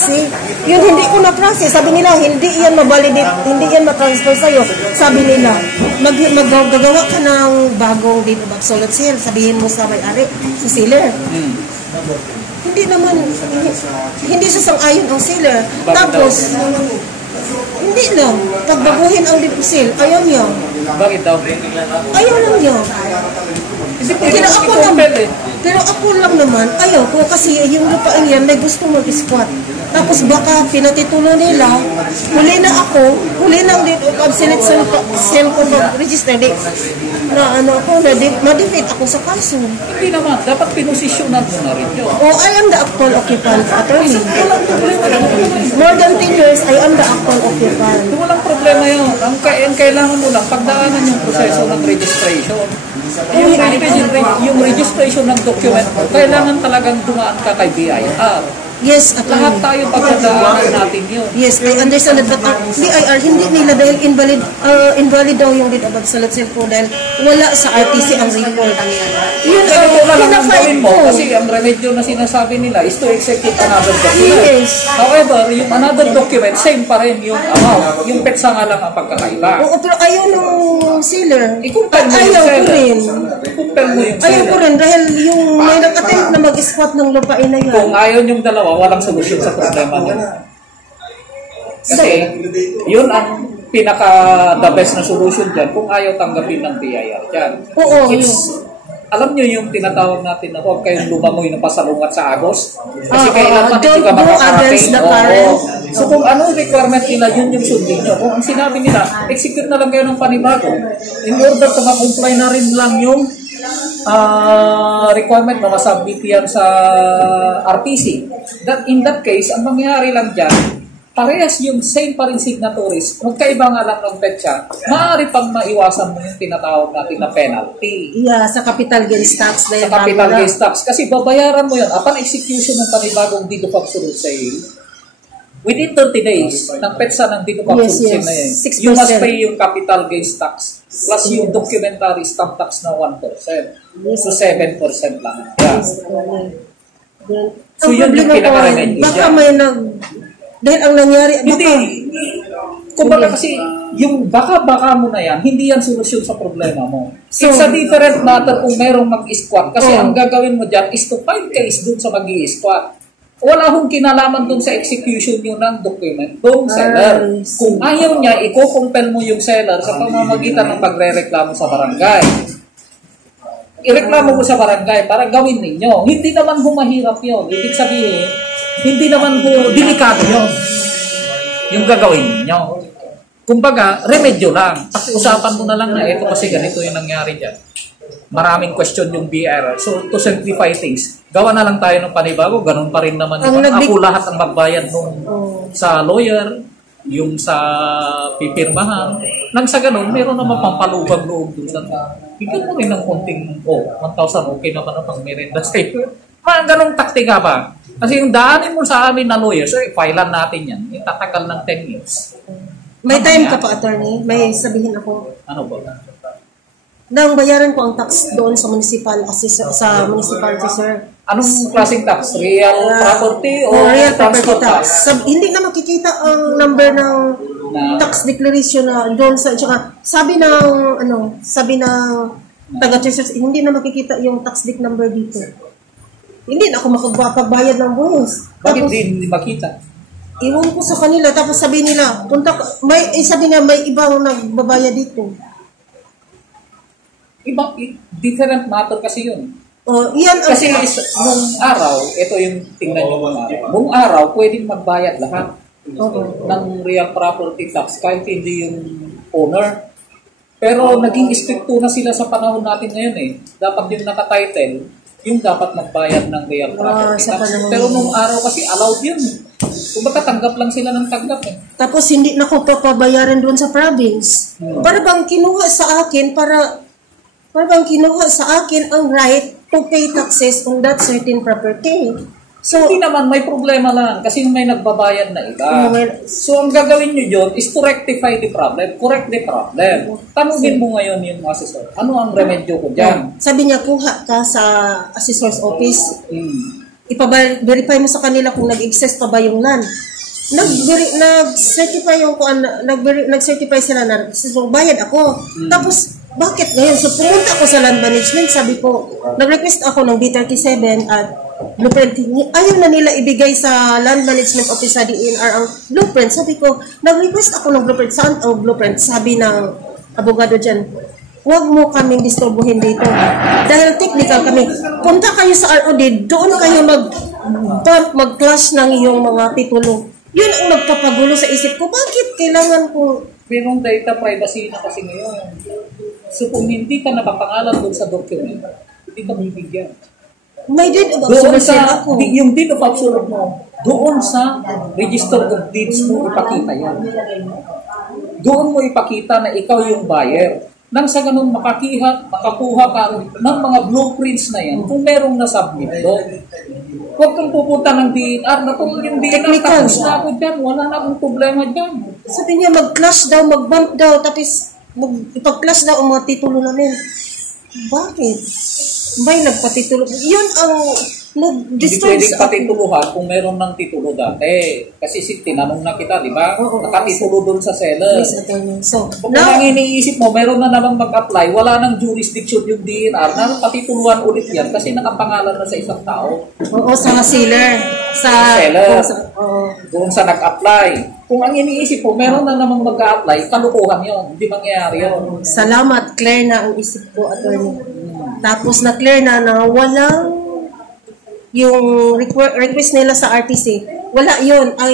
agency. Yun hindi ko na-process. Sabi nila, hindi yan ma-validate, hindi yan ma-transfer sa'yo. Sabi nila, maggagawa ka ng bagong deed of absolute sale. Sabihin mo sa may-ari, sa seller. Hindi naman, hindi siya sang-ayon ang seller. Tapos, hindi lang. Pagbaguhin ang deed of sale, ayaw niya. Bakit daw? Ayaw lang niya. Pero ako lang naman, ayaw ko kasi yung lupain yan may gusto mag-squat. Tapos baka pinatitulo nila, huli na ang date of absolute sale ko mag-register date. Na ano ako, ma-defeat ako sa kaso. Hindi naman, dapat pinosisyonan mo na rin yun. Oh, I am the actual occupant, attorney. More than 10 years, I am the actual occupant. Walang problema yun. Ang kailangan mo lang, pagdaanan yung proseso ng registration. Yung registration ng document mo, kailangan talagang dumaan ka kay BIR. Yes, lahat tayo pagdadaanan natin yun. Yes, I understand that, but BIR, hindi nila dahil invalid daw yung deed of absolute sale ko dahil wala sa RTC ang report. Yun ang gawin mo kasi ang remedyo na sinasabi nila is to execute another document. Yes. However, yung another document, same pa rin yung amount. Yung petsa nga lang ang pagkakaiba. Oo, pero ayaw nung seller. Ikumpel mo yung seller. Ayaw ko rin dahil yung may nag-attempt na mag-squat ng lupain na yun. Kung ayaw yung dalawa, walang solusyon sa problema nyo. Kasi, yun ang pinaka-the best na solution dyan kung ayaw tanggapin ng BIR dyan. Oo. Alam nyo yung tinatawag natin na huwag kayong lumamoy ng pasalungat sa Agos. Kasi kailan man hindi ka makakarating. So kung anong requirement nila, yun yung sundin nyo. Kung ang sinabi nila, execute na lang kayo ng panibago. In order to ma-comply na rin lang yung requirement na masubmit yan sa RTC. In that case, ang mangyayari lang dyan, parehas yung same pa rin signatories, magkaiba nga lang ng petsa, maaari pang maiwasan mo yung tinatawag natin na penalty. Yeah, sa capital gains tax na sa capital gains tax. Kasi babayaran mo yun upon execution ng panibagong deed of absolute sale. Within 30 days, ng petsa ng deed of absolute sale na yun, you must pay yung capital gains tax plus yung documentary stamp tax na 1%. So 7% lang. Yeah. So yun yung pinaka-remedy. Baka may dahil ang nangyari, hindi. Kumbaga kasi, yung baka-baka mo na yan, hindi yan solusyon sa problema mo. So, it's a different matter kung merong mag-squat. Kasi ang gagawin mo dyan is to find case dun sa mag-i-squat. Wala hong kinalaman dun sa execution nyo ng document, dun seller. Kung ayaw niya, i-compel mo yung seller sa pamamagitan ng pagre-reklamo sa barangay. Ireklamo mo sa barangay para gawin ninyo. Hindi naman humahirap yun. Ibig sabihin, hindi naman po delikado yun yung gagawin niyo. Kumbaga, remedyo lang. Pag-usapan mo na lang na ito kasi ganito yung nangyari dyan. Maraming question yung BR. So, to simplify things, gawa na lang tayo ng panibago, ganun pa rin naman. Ako lahat ang magbayad nung sa lawyer, yung sa pipirmahan. Nang sa ganun, meron naman pampalubag loob doon sa bigyan mo rin ng konting, 1,000, okay naman ang merenda sa'yo. Mga ganong taktika ba? Kasi yung daanin mo sa amin na lawyer, so filean natin yan. Yung tatagal ng 10 years. May time ka pa, attorney? May sabihin ako. Ano ba? Nang bayaran ko ang tax doon sa municipal, sa municipality, sir. Anong klaseng tax? Real property o real property tax? Hindi na makikita ang number ng tax declaration na doon sa, tsaka sabi ng taga-churches, hindi na makikita yung tax dic number dito. Hindi na ako makapagbayad ng buhos. Bakit hindi makita? Iwan ko sa kanila, tapos sabi nila, sabi niya, may ibang nagbabayad dito. Different matter kasi yun. Yan kasi nung araw, ito yung tingnan nyo nung araw. Nung araw, pwedeng magbayad lahat ng real property tax kahit hindi yung owner. Pero naging stricto na sila sa panahon natin ngayon eh. Dapat yung nakatitle, yung dapat magbayad ng real property tax. Pero nung araw kasi allowed yun. Kung baka tanggap lang sila ng tanggap eh. Tapos hindi na ko papabayaran doon sa province. Para bang kinuha sa akin ang right to pay taxes on that certain property. So, hindi naman, may problema lang kasi may nagbabayad na iba. So, ang gagawin nyo yun is to rectify the problem, correct the problem. Tanungin mo ngayon yung assessor. Ano ang remedyo ko dyan? Sabi niya, kuha ka sa assessor's office. ipa-verify mo sa kanila kung nag-exist pa ba yung land. Nag-certify yung nag-certify sila na so, bayad ako. Tapos bakit ngayon? So pumunta ako sa land management, sabi ko, nag-request ako ng B37 at blueprint. Ayaw na nila ibigay sa land management office sa DENR ang blueprint. Sabi ko, nag-request ako ng blueprint. Saan ang blueprint? Sabi ng abogado dyan, huwag mo kaming disturbuhin dito. Dahil technical kami. Punta kayo sa ROD, doon kayo mag-clash ng iyong mga titulo. Yun ang magpapagulo sa isip ko. Bakit kailangan ko... Pero data privacy na kasi ngayon. So kung hindi ka nakapangalan doon sa document, hindi ka bibigyan. May deed of doon absolute sa, ako. yung deed of absolute mo, doon sa register of deeds mo ipakita yan. Doon mo ipakita na ikaw yung buyer. Nang sa ganun makakuha ka ng mga blueprints na yan kung merong nasubmit doon. Huwag kang pupunta ng DNR na kung yung DNR tapos na ako dyan, wala na akong problema dyan. Sabi niya, mag-clash daw, mag-bump daw, tapos ipag-clash daw ang mga titulo namin. Bakit? May nagpatitulo. Yun ang Hindi pwedeng patituluhan kung meron ng titulo dati. Kasi tinanong na kita, di ba? Nakatitulo doon sa seller. Yes, attorney. So, kung ang iniisip mo, meron na namang mag-apply, wala nang jurisdiction yung DNR, na patituluhan ulit yan kasi nakapangalan na sa isang tao. Oo, sa seller. Sa seller. Doon sa nag-apply. Kung ang iniisip mo, meron na namang mag-apply, kalukuhan yun. Hindi mangyayari yun. Salamat, clear na ang isip ko, attorney. Tapos na-clear na walang yung request nila sa RTC, wala yun. Ang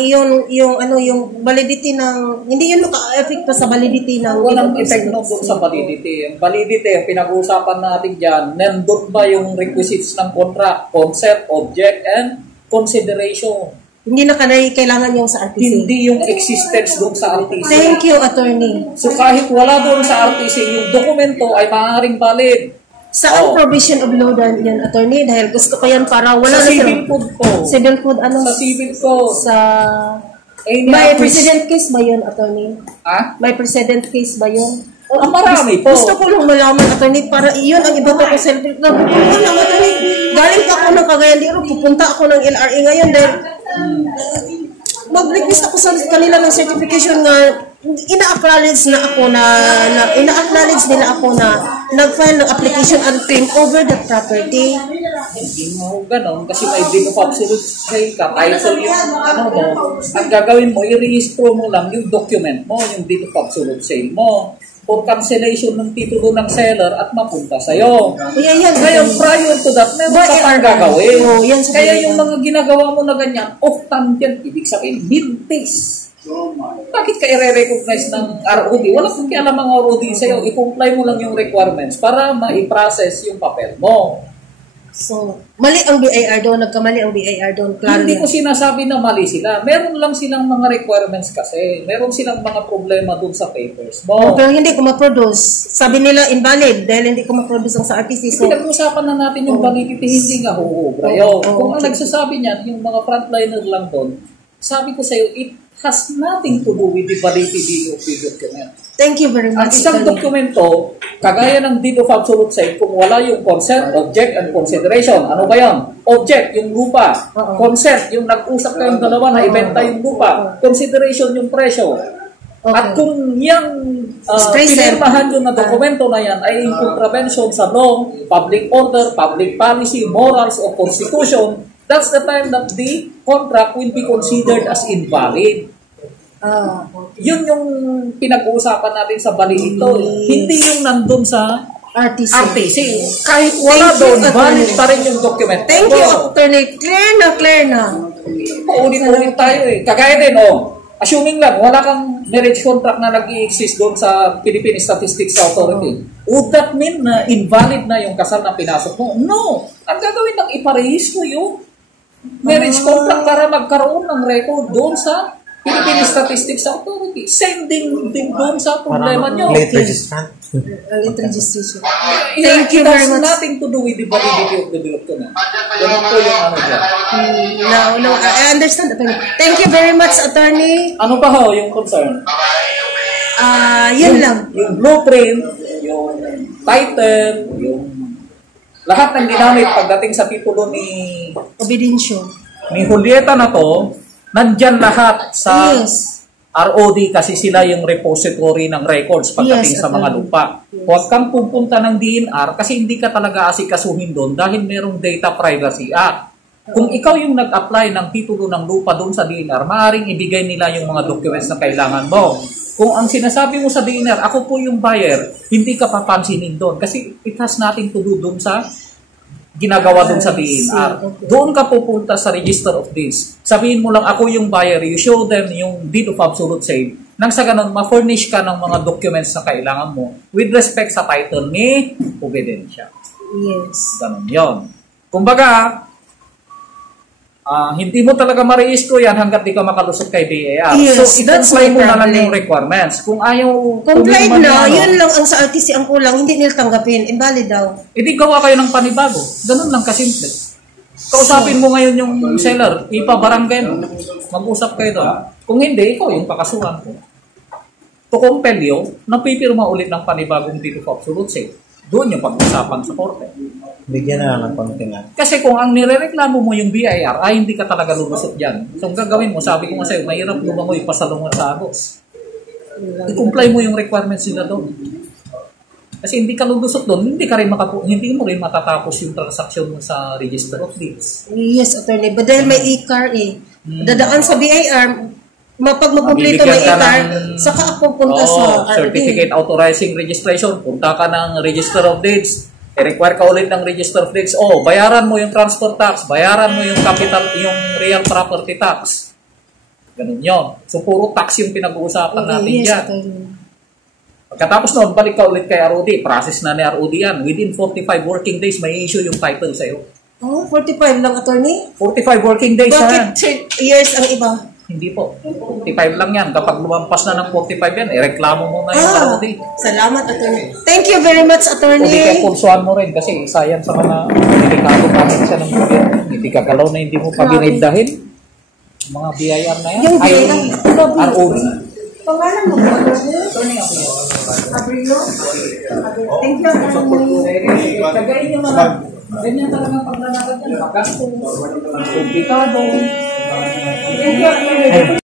yung validity ng, hindi yun maka-effect sa validity ng... Walang effect doon sa validity. Ang validity, ang pinag-uusapan natin dyan, nandun ba yung requisites ng contract, concept, object, and consideration? Hindi na kailangan yung sa RTC. Hindi yung existence doon sa RTC. Thank you, attorney. So kahit wala doon sa RTC, yung dokumento ay maaaring valid. Saan provision of law yan, attorney? Dahil gusto ko yan para wala sa civil code po. Civil code, ano? Sa civil code. Sa... May precedent case ba yun, attorney? Ha? May precedent case ba yun? Marami po. Gusto ko lang malaman, attorney, para iyon ang iba ko self-report. Attorney, galing pa ako ng Cagayan de Oro, pupunta ako ng LRA ngayon dahil mag-request ako sa kanila ng certification nga ina-acknowledge na ako ina-acknowledge nila ako na nag-file ng application and claim over the property. Hindi mo ganon kasi may deed of absolute sale ka, title yung mo. Ang gagawin mo, i-rehistro mo lang yung document mo, yung deed of absolute sale mo for cancellation ng titulo ng seller at mapunta sa'yo. Ngayon, prior to that, meron ka pang gagawin. Kaya yung mga ginagawa mo na ganyan, off-tangent, ibig sabihin, mintis. Bakit ka i-recognize ng ROD? Wala kang kialam ang ROD sa'yo. I-comply mo lang yung requirements para ma-process yung papel mo. So, mali ang BIR doon, nagkamali ang BIR doon. Klaro hindi yan. ko sinasabi na mali sila. Meron lang silang mga requirements kasi. Meron silang mga problema doon sa papers mo. Pero hindi ko ma-produce. Sabi nila invalid dahil hindi ko ma-produce ang sa RTC. So, pinag-usapan na natin yung validity, hindi nga huubra yun. Kung ang nagsasabi niyan, yung mga frontliner lang doon, sabi ko sa'yo, it has nothing to do with the validity of the document. Thank you very much. Ang isang dokumento, kagaya ng deed of absolute sale, kung wala yung consent, object, and consideration. Ano ba yan? Object, yung lupa. Consent, yung nag-usap kayong dalawa na ibenta yung lupa. Consideration, yung presyo. At kung yung pinirmahan yun na dokumento na yan ay in contravention sa law, public order, public policy, morals, o constitution, that's the time that the contract will be considered as invalid. Yun yung pinag-uusapan natin sa balito. Hindi yung nandun sa RTC. Kahit wala doon, valid pa rin yung document. Thank you, attorney. Clear na. Paulit-ulit tayo eh. Kagaya din, assuming lang, wala kang marriage contract na nag-i-exist doon sa Philippine Statistics Authority. Would that mean na invalid na yung kasal na pinasok mo? No. Ang gagawin ng iparehistro yung marriage contract para magkaroon ng record doon sa Philippine Statistics Authority. Same din doon sa problema nyo. Late registrant. Late registration. Thank you very much. It has nothing to do with the validity of the document. Ganun po yung ano dyan. No, I understand, attorney. Thank you very much, attorney. Ano pa ho yung concern? Yun lang. Yung blueprint, yung title, yung lahat ng ginamit pagdating sa titulo Obedensyo. ni Julieta na to, nandyan lahat sa Yes. ROD kasi sila yung repository ng records pagdating Yes, sa mga lupa. Huwag kang pupunta ng DNR kasi hindi ka talaga asikasuhin doon dahil merong Data Privacy Act. Kung ikaw yung nag-apply ng titulo ng lupa doon sa DNR, maaaring ibigay nila yung mga documents na kailangan mo. Kung ang sinasabi mo sa DNR, ako po yung buyer, hindi ka papansinin doon kasi it has nothing to do doon sa ginagawa doon sa DNR. Doon ka pupunta sa Register of Deeds. Sabihin mo lang, ako yung buyer, you show them yung deed of absolute sale. Nang sa ganun, ma-furnish ka ng mga documents na kailangan mo with respect sa title ni obedensya. Yes. Ganun yun. Kumbaga, hindi mo talaga ma-reistro yan hanggat di ka makalusot kay BAR. Yes, So, that's i-comply my mo na lang problem. yung requirements. Kung ayaw... Complied kung na, ano, yun lang ang sa RTC ang kulang, hindi nila tanggapin, invalid daw. Edi gawa kayo ng panibago. Ganun lang kasimple. Kausapin mo ngayon yung seller, ipabarangay mo. Mag-usap kayo doon. Kung hindi, ikaw yung pakasuhan ko. To compel you, napipirma ulit ng panibagong deed of absolute sale. Doon yung pag-usapan sa korte. Bigyan na lang ng kontingan. Kasi kung ang nirereklamo mo yung BIR, ay hindi ka talaga lulusot dyan. So, ang gagawin mo, sabi ko nga sa'yo, mahirap lumangoy pasalungan sa agos. I-comply mo yung requirements nila doon. Kasi hindi ka lulusot doon, hindi mo rin matatapos yung transaksyon mo sa Register of Deeds. Yes, attorney. But dahil may e-car dadaan sa BIR, pag makumplito may Bibigyan ka e-car, ng- saka ako punta sa RD. Certificate Authorizing Registration, punta ka ng Register of Deeds, i-require ka ulit ng Register of Deeds, bayaran mo yung transfer tax, bayaran mo yung capital, yung real property tax. Ganun yun. So, puro tax yung pinag-uusapan natin Yes, dyan. attorney. Pagkatapos noon, balik ka ulit kay ROD, process na ni ROD yan. Within 45 working days, may issue yung title sa'yo. 45 lang, attorney? 45 working days na yan. Bakit 3 years ang iba? Hindi po. 45 lang yan. Kapag lumampas na ng 45 yan, reklamo mo na yung ROD. Salamat, attorney. Thank you very much, attorney. Hindi ka pulsuhan mo rin kasi isa yan sa mga delikado natin siya ng gobyerno. Hindi ka galaw na hindi mo pa binigdahin. Mga BIR na yan. Yung Ay, BIR. ROD. Pangalan mo ba, attorney? Abrilo? Thank you, attorney. Tagayin nyo mga ganyan talagang paglalakad yan. Pagkastong, komplikado. Thank you.